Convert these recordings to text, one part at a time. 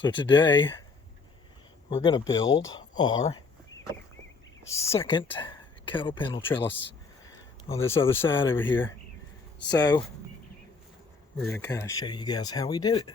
So today we're going to build our second cattle panel trellis on this other side over here. So we're going to kind of show you guys how we did it.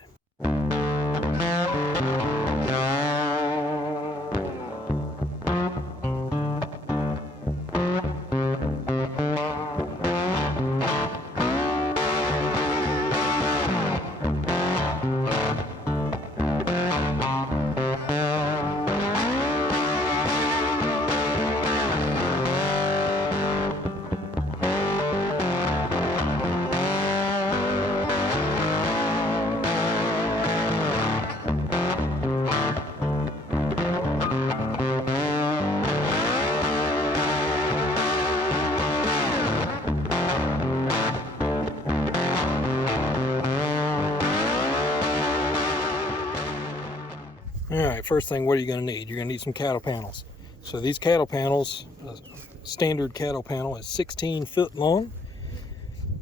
Alright, first thing, what are you going to need? You're going to need some cattle panels. So these cattle panels, a standard cattle panel is 16 foot long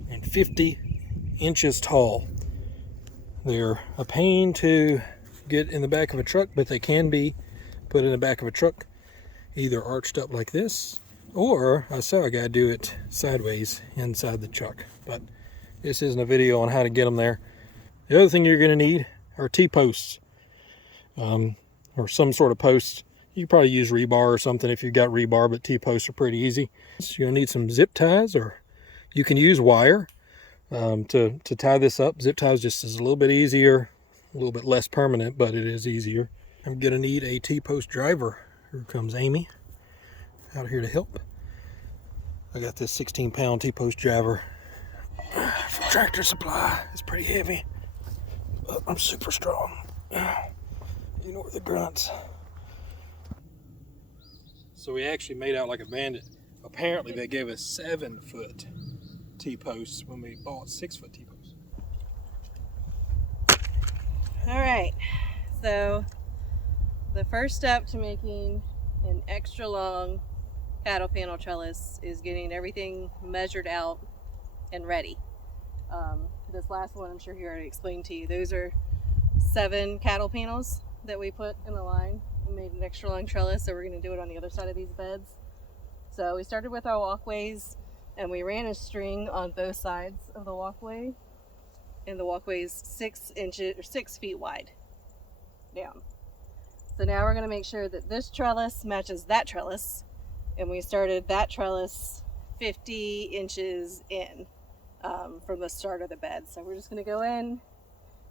and 50 inches tall. They're a pain to get in the back of a truck, but they can be put in the back of a truck, either arched up like this, or I saw a guy do it sideways inside the truck. But this isn't a video on how to get them there. The other thing you're going to need are T-posts. Or some sort of posts. You can probably use rebar or something if you've got rebar, but T-posts are pretty easy. So you'll need some zip ties, or you can use wire to tie this up. Zip ties just is a little bit easier, a little bit less permanent, but it is easier. I'm gonna need a T-post driver. Here comes Amy out here to help. I got this 16-pound T-post driver from Tractor Supply. It's pretty heavy, but I'm super strong. You know where the grunts. So we actually made out like a bandit. Apparently they gave us 7-foot T-posts when we bought 6-foot T-posts. All right, so the first step to making an extra long cattle panel trellis is getting everything measured out and ready. This last one, I'm sure he already explained to you. Those are 7 cattle panels that we put in the line and made an extra long trellis, so we're going to do it on the other side of these beds. So we started with our walkways, and we ran a string on both sides of the walkway, and the walkway is 6 feet wide down. So now we're going to make sure that this trellis matches that trellis, and we started that trellis 50 inches in from the start of the bed. So we're just going to go in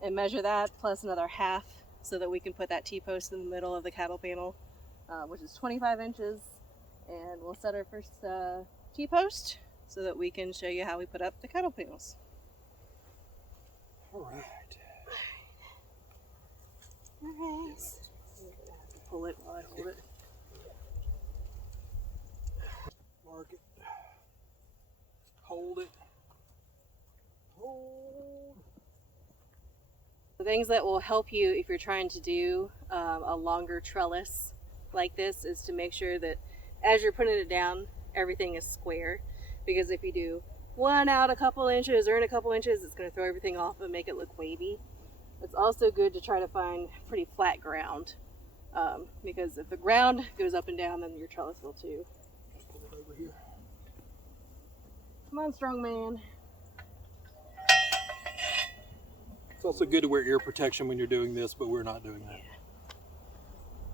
and measure that plus another half, so that we can put that T-post in the middle of the cattle panel, which is 25 inches. And we'll set our first T-post so that we can show you how we put up the cattle panels. All right. All right. Pull it while I hold it. Mark it. Hold it. Hold. The things that will help you if you're trying to do a longer trellis like this is to make sure that as you're putting it down, everything is square. Because if you do one out a couple inches or in a couple inches, it's going to throw everything off and make it look wavy. It's also good to try to find pretty flat ground, because if the ground goes up and down, then your trellis will too. Pull it over here. Come on, strong man. It's also good to wear ear protection when you're doing this, but we're not doing that.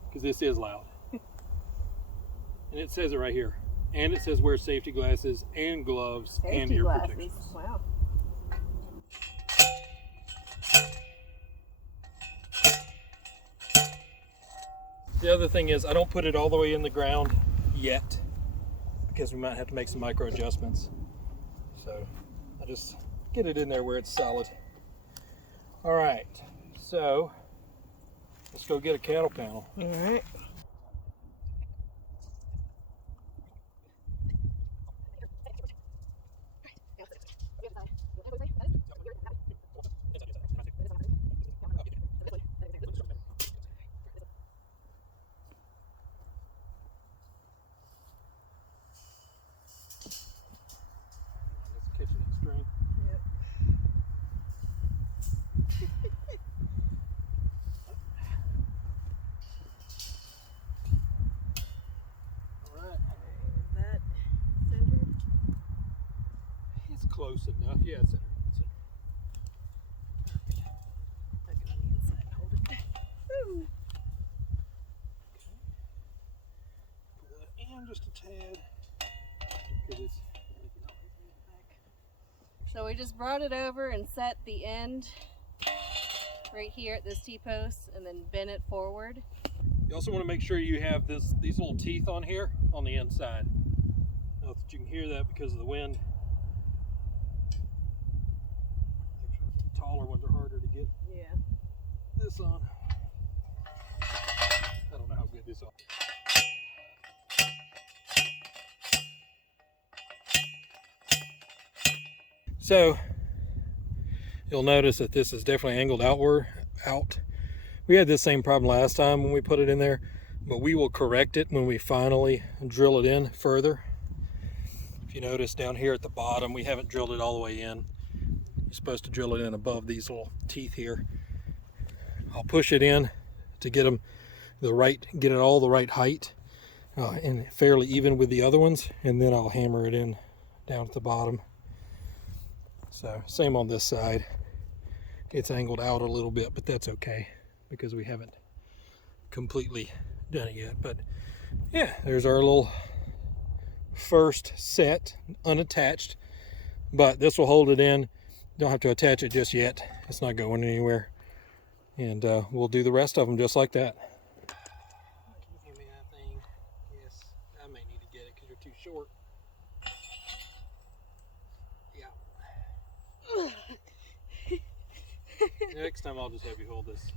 Because this is loud. And it says it right here. And it says wear safety glasses and gloves and ear protection. Wow. The other thing is I don't put it all the way in the ground yet, because we might have to make some micro adjustments. So I just get it in there where it's solid. All right, so let's go get a cattle panel. All right. Kitchen string. Yep. close enough. Yeah, center. Tuck it on the inside and hold it. Woo. Pull that in just a tad. Because it's so we just brought it over and set the end right here at this T-post and then bent it forward. You also want to make sure you have these little teeth on here on the inside. I don't know if you can hear that because of the wind. Actually, the taller ones are harder to get this on. I don't know how good this is. So you'll notice that this is definitely angled out. We had this same problem last time when we put it in there, but we will correct it when we finally drill it in further. If you notice down here at the bottom, we haven't drilled it all the way in. You're supposed to drill it in above these little teeth here. I'll push it in to get them get it all the right height and fairly even with the other ones, and then I'll hammer it in down at the bottom. So same on this side. It's angled out a little bit, but that's okay because we haven't completely done it yet. But yeah, there's our little first set, unattached, but this will hold it in. Don't have to attach it just yet. It's not going anywhere. And we'll do the rest of them just like that. Can you give me that thing? Yes, I may need to get it because you're too short. Yeah. Next time I'll just have you hold this.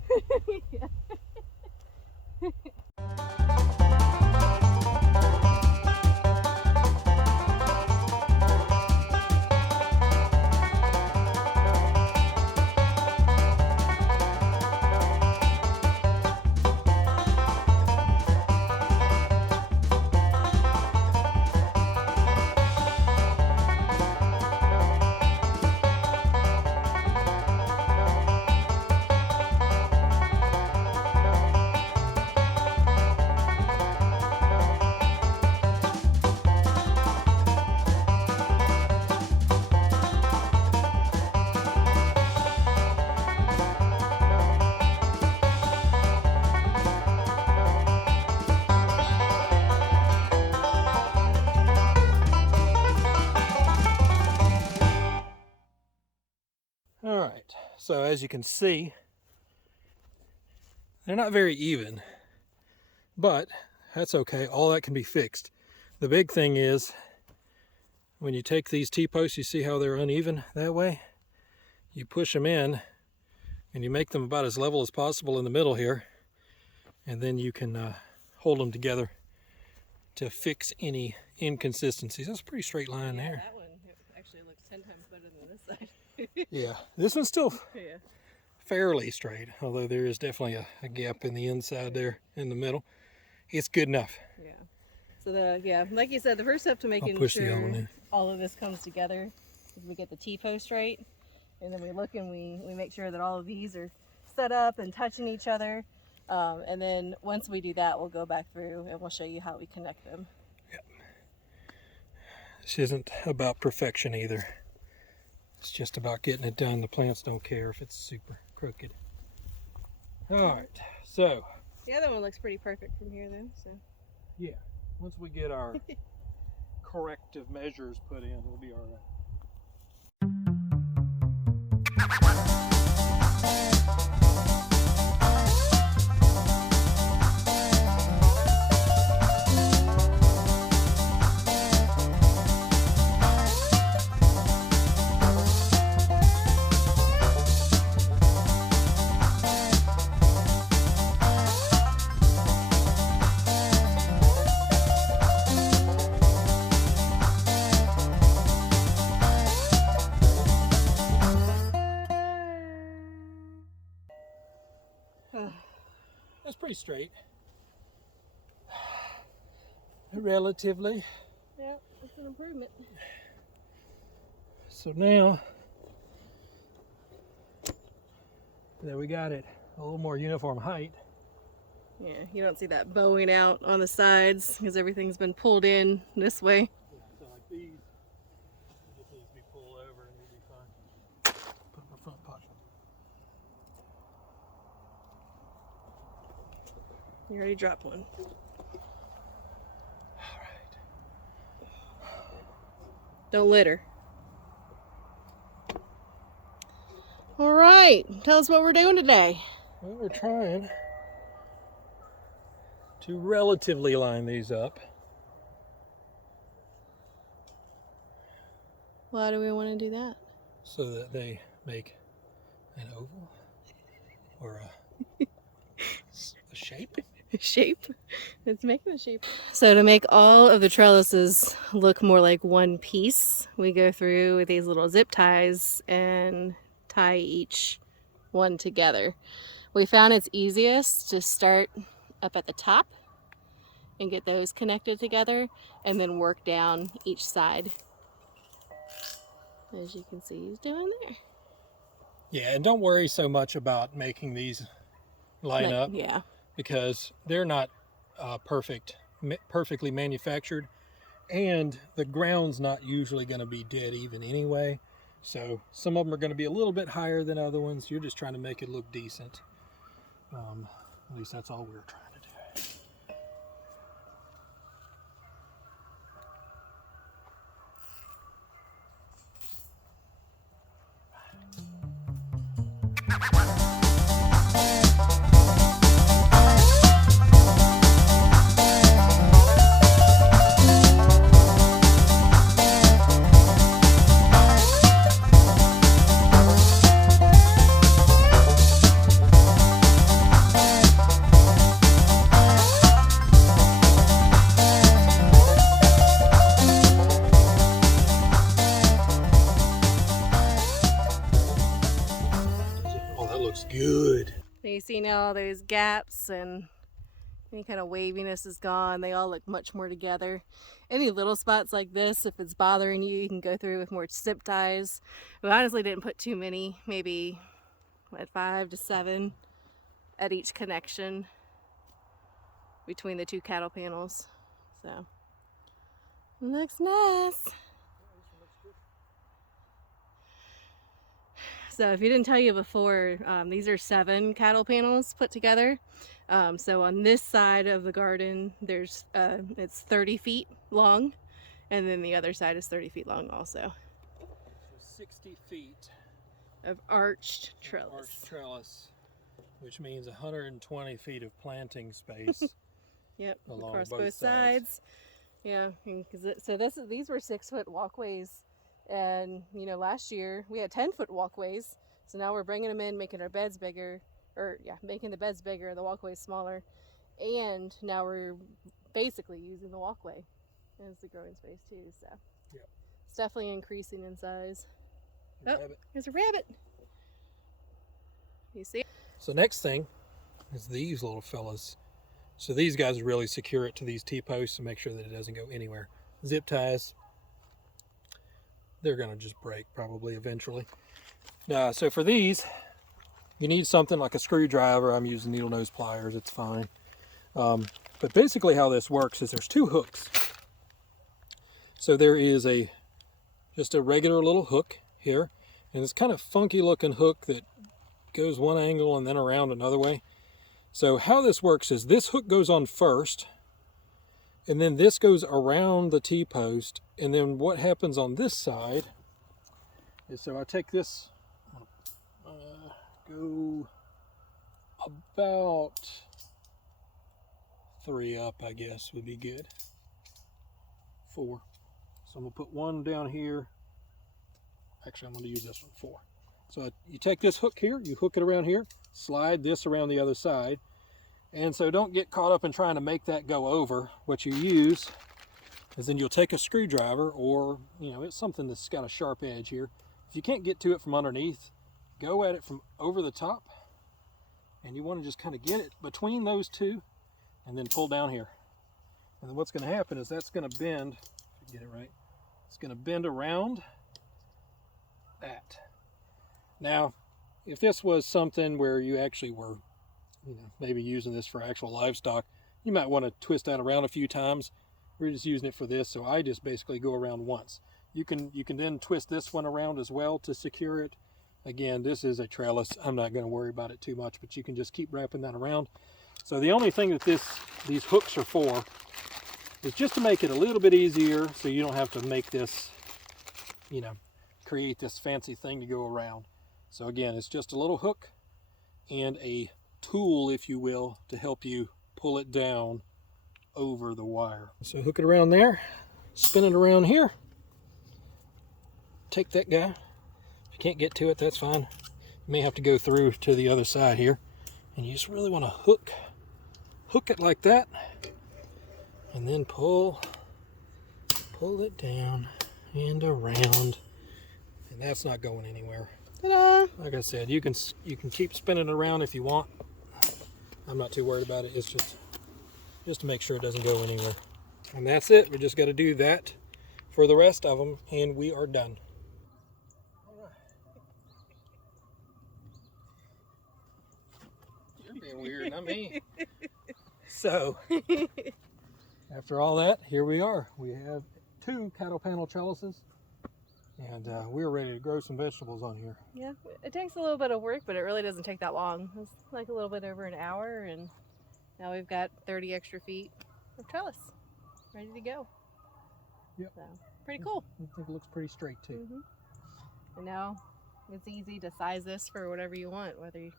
Alright, so as you can see, they're not very even, but that's okay. All that can be fixed. The big thing is when you take these T-posts, you see how they're uneven that way? You push them in and you make them about as level as possible in the middle here, and then you can hold them together to fix any inconsistencies. That's a pretty straight line there. That one actually looks 10 times better than this side. Yeah, this one's still fairly straight, although there is definitely a gap in the inside there in the middle. It's good enough. Yeah. So like you said, the first step to making sure all of this comes together is we get the T-post right, and then we look and we make sure that all of these are set up and touching each other. And then once we do that, we'll go back through and we'll show you how we connect them. Yep. This isn't about perfection either. It's just about getting it done. The plants don't care if it's super crooked. All right, so. The other one looks pretty perfect from here then, so. Yeah, once we get our corrective measures put in, we'll be all right. That's pretty straight. Relatively. Yeah, it's an improvement. So now that we got it a little more uniform height. Yeah, you don't see that bowing out on the sides because everything's been pulled in this way. Yeah, so like these just need to be pulled over and You already dropped one. All right. Don't litter. All right, tell us what we're doing today. Well, we're trying to relatively line these up. Why do we want to do that? So that they make an oval or a shape. Shape. It's making a shape. So to make all of the trellises look more like one piece, we go through with these little zip ties and tie each one together. We found it's easiest to start up at the top and get those connected together and then work down each side. As you can see, he's doing there. Yeah, and don't worry so much about making these line up. Yeah. Because they're not perfectly manufactured, and the ground's not usually going to be dead even anyway. So some of them are going to be a little bit higher than other ones. You're just trying to make it look decent. At least that's all we're trying to do. Oh, that looks good. You see now all those gaps and any kind of waviness is gone. They all look much more together. Any little spots like this, if it's bothering you, you can go through with more zip ties. We honestly didn't put too many, maybe 5 to 7 at each connection between the two cattle panels. So, looks nice. So if you didn't tell you before, these are 7 cattle panels put together. So on this side of the garden, there's it's 30 feet long, and then the other side is 30 feet long also. So 60 feet of arched trellis. Arched trellis, which means 120 feet of planting space. Yep, along across both both sides. Yeah, so these were 6-foot walkways. And, you know, last year we had 10-foot walkways. So now we're bringing them in, making our beds bigger, making the beds bigger, the walkways smaller. And now we're basically using the walkway as the growing space too. So yeah, it's definitely increasing in size. Rabbit. There's a rabbit. You see? So next thing is these little fellas. So these guys really secure it to these T-posts to make sure that it doesn't go anywhere. Zip ties. They're going to just break probably eventually. So for these, you need something like a screwdriver. I'm using needle nose pliers. It's fine. But basically how this works is there's 2 hooks. So there is just a regular little hook here. And it's kind of funky looking hook that goes one angle and then around another way. So how this works is this hook goes on first. And then this goes around the T-post, and then what happens on this side is, so I take this, go about 3 up, I guess would be good. 4. So I'm gonna put 1 down here. Actually, I'm gonna use this one, 4. So you take this hook here, you hook it around here, slide this around the other side. And so don't get caught up in trying to make that go over. What you use is then you'll take a screwdriver, or, you know, it's something that's got a sharp edge here. If you can't get to it from underneath, go at it from over the top. And you want to just kind of get it between those 2 and then pull down here. And then what's going to happen is that's going to bend, if you get it right, it's going to bend around that. Now, if this was something where you actually were, you know, maybe using this for actual livestock, you might want to twist that around a few times. We're just using it for this, so I just basically go around once. You can then twist this one around as well to secure it. Again, this is a trellis. I'm not going to worry about it too much, but you can just keep wrapping that around. So the only thing that these hooks are for is just to make it a little bit easier so you don't have to make this, you know, create this fancy thing to go around. So again, it's just a little hook and a tool, if you will, to help you pull it down over the wire. So hook it around there, spin it around here, take that guy. If you can't get to it, that's fine. You may have to go through to the other side here, and you just really want to hook it like that, and then pull it down and around, and that's not going anywhere. Ta-da! Like I said, you can keep spinning it around if you want. I'm not too worried about it. It's just to make sure it doesn't go anywhere. And that's it. We just got to do that for the rest of them, and we are done. You're being weird, not me. So, after all that, here we are. We have 2 cattle panel trellises, and we're ready to grow some vegetables on here. Yeah, it takes a little bit of work, but it really doesn't take that long. It's like a little bit over an hour, and now we've got 30 extra feet of trellis ready to go. Yep. So, pretty cool. I think it looks pretty straight too. And now it's easy to size this for whatever you want, whether you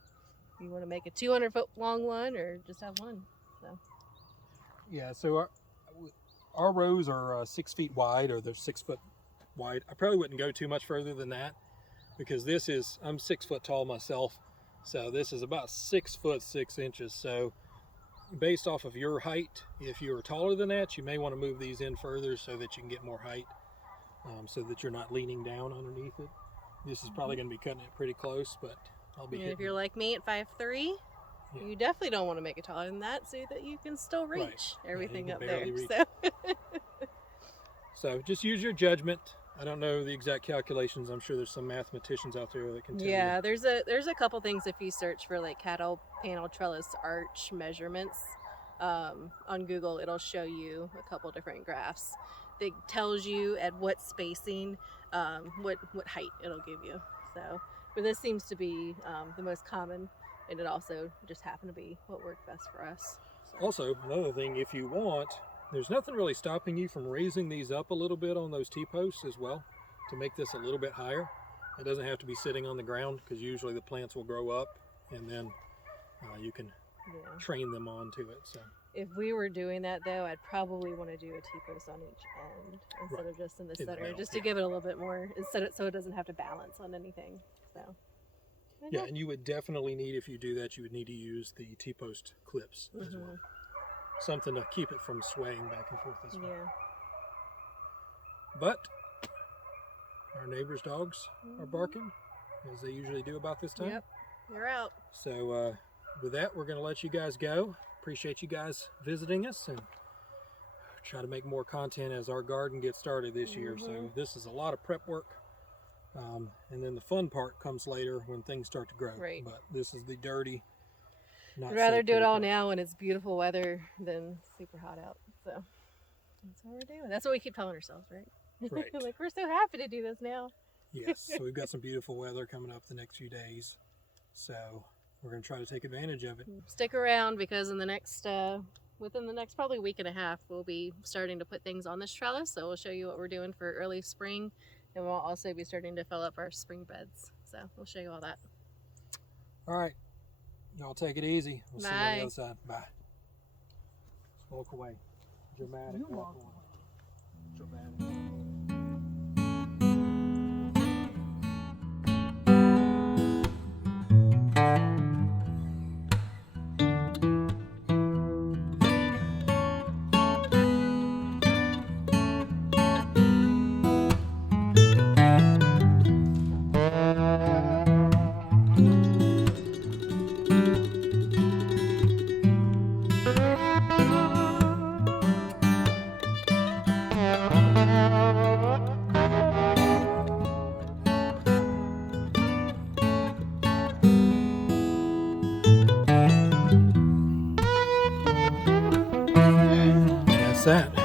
want to make a 200-foot long one or just have one. So. Yeah, so our rows are 6 feet wide, or they're 6 foot wide. I probably wouldn't go too much further than that, because I'm 6 foot tall myself, so this is about 6 foot 6 inches. So based off of your height, if you're taller than that, you may want to move these in further so that you can get more height, so that you're not leaning down underneath it. This is probably going to be cutting it pretty close, but I'll be hitting. If you're like me at 5'3", yeah, you definitely don't want to make it taller than that, so that you can still reach everything up there. So just use your judgment. I don't know the exact calculations. I'm sure there's some mathematicians out there that can tell you. Yeah, there's a couple things if you search for like cattle panel trellis arch measurements on Google. It'll show you a couple different graphs that tells you at what spacing, what height it'll give you. So, but this seems to be the most common, and it also just happened to be what worked best for us. So. Also, another thing, if you want, there's nothing really stopping you from raising these up a little bit on those T-posts as well to make this a little bit higher. It doesn't have to be sitting on the ground, because usually the plants will grow up, and then you can train them onto it. So if we were doing that, though, I'd probably want to do a T-post on each end instead of just in the center, just to give it a little bit more, so it doesn't have to balance on anything. So. Yeah, and you would definitely need, if you do that, you would need to use the T-post clips as well. Something to keep it from swaying back and forth as well. Yeah. But our neighbors' dogs are barking, as they usually do about this time. Yep, you're out. So with that, we're going to let you guys go. Appreciate you guys visiting us, and try to make more content as our garden gets started this year. So this is a lot of prep work. And then the fun part comes later when things start to grow. Right. But this is the dirty. I'd rather do it all now when it's beautiful weather than super hot out. So that's what we're doing. That's what we keep telling ourselves, right? Right. Like, we're so happy to do this now. Yes. So we've got some beautiful weather coming up the next few days. So we're going to try to take advantage of it. Stick around, because in the next, within the next probably week and a half, we'll be starting to put things on this trellis. So we'll show you what we're doing for early spring. And we'll also be starting to fill up our spring beds. So we'll show you all that. All right. Y'all take it easy. We'll see you on the other side. Bye. Smoke away. Dramatic. Walk away. Dramatic. That.